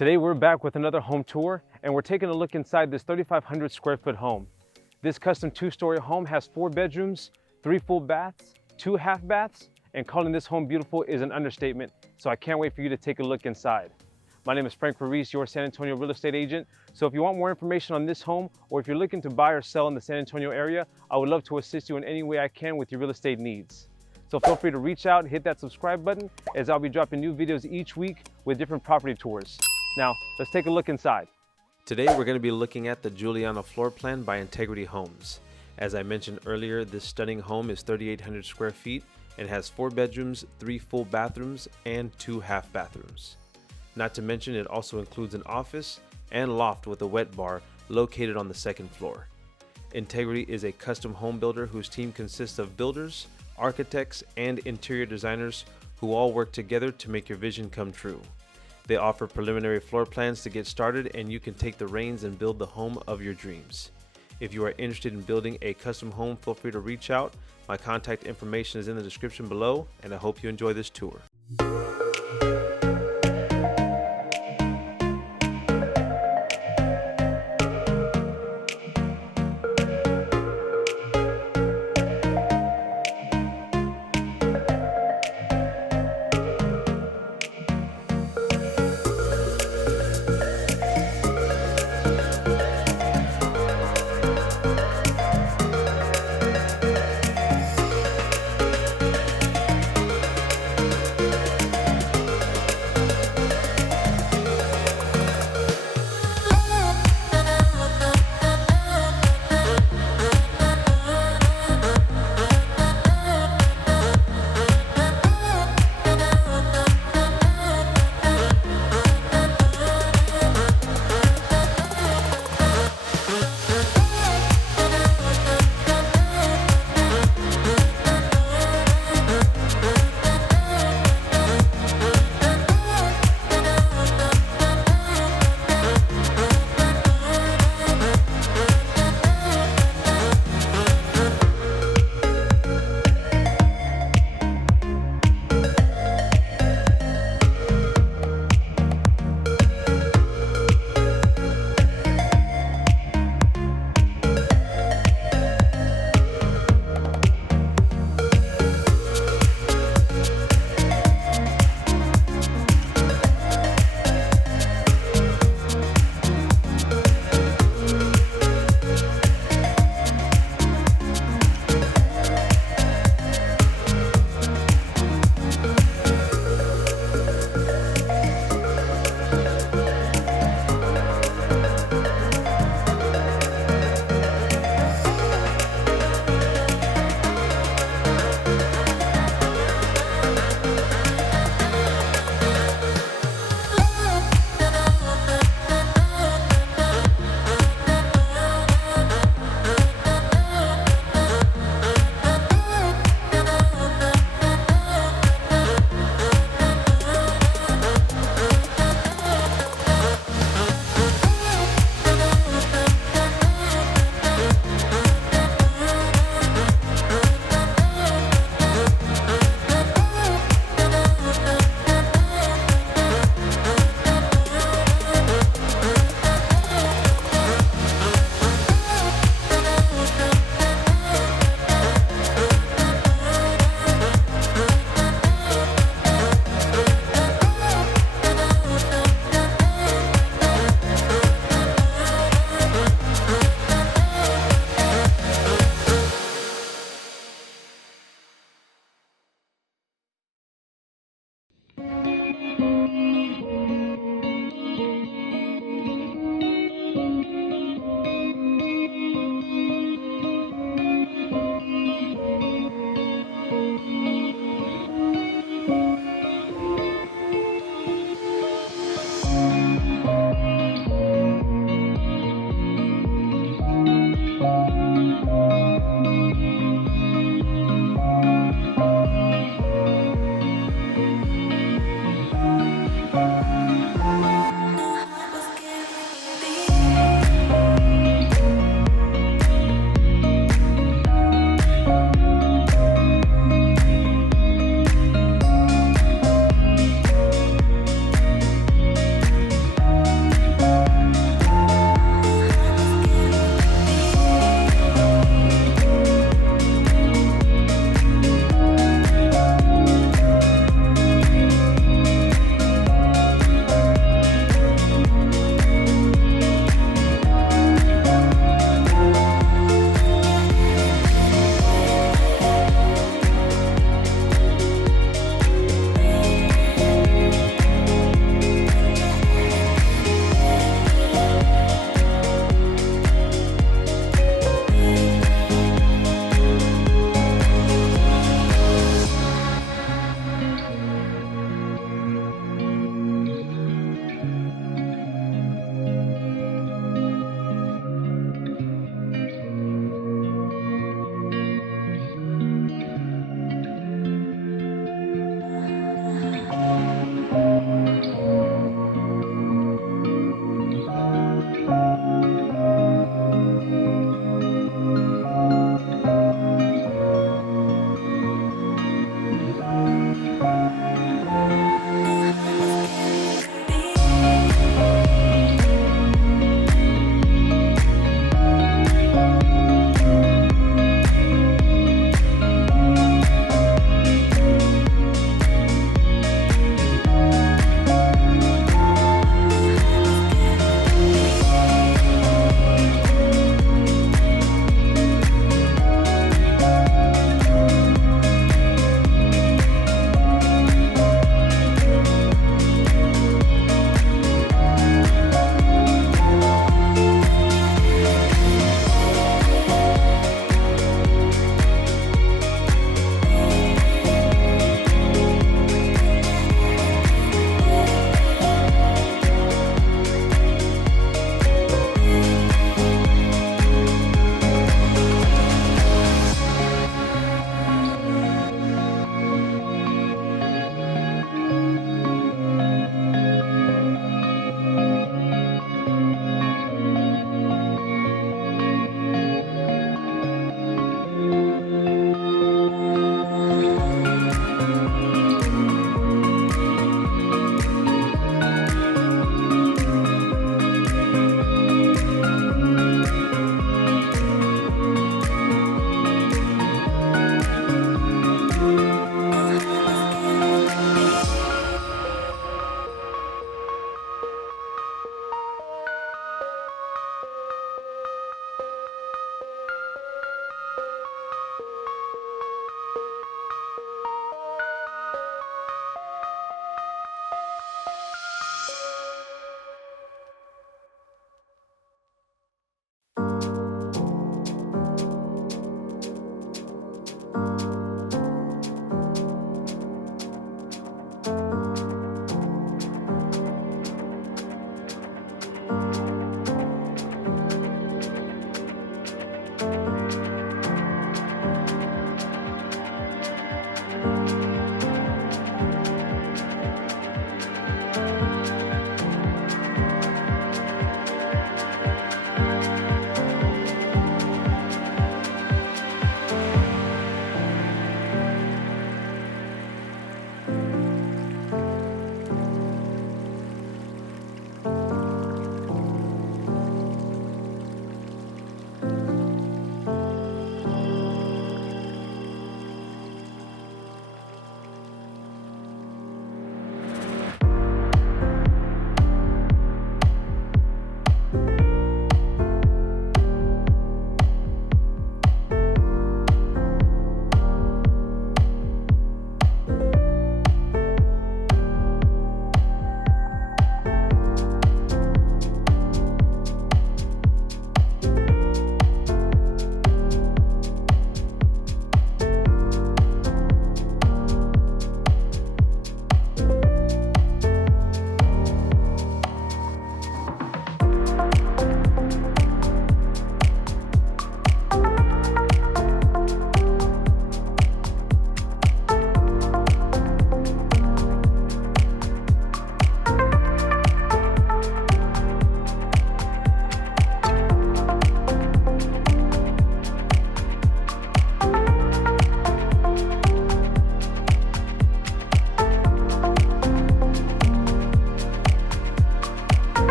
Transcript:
Today we're back with another home tour, and we're taking a look inside this 3,500 square foot home. This custom 2-story home has 4 bedrooms, 3 full baths, 2 half baths, and calling this home beautiful is an understatement, so I can't wait for you to take a look inside. My name is Ruiz, your San Antonio real estate agent. So if you want more information on this home, or if you're looking to buy or sell in the San Antonio area, I would love to assist you in any way I can with your real estate needs. So feel free to reach out, hit that subscribe button, as I'll be dropping new videos each week with different property tours. Now, let's take a look inside. Today, we're going to be looking at the Giuliana floor plan by Integrity Homes. As I mentioned earlier, this stunning home is 3,800 square feet and has 4 bedrooms, 3 full bathrooms, and 2 half bathrooms. Not to mention, it also includes an office and loft with a wet bar located on the 2nd floor. Integrity is a custom home builder whose team consists of builders, architects, and interior designers who all work together to make your vision come true. They offer preliminary floor plans to get started, and you can take the reins and build the home of your dreams. If you are interested in building a custom home, feel free to reach out. My contact information is in the description below, and I hope you enjoy this tour.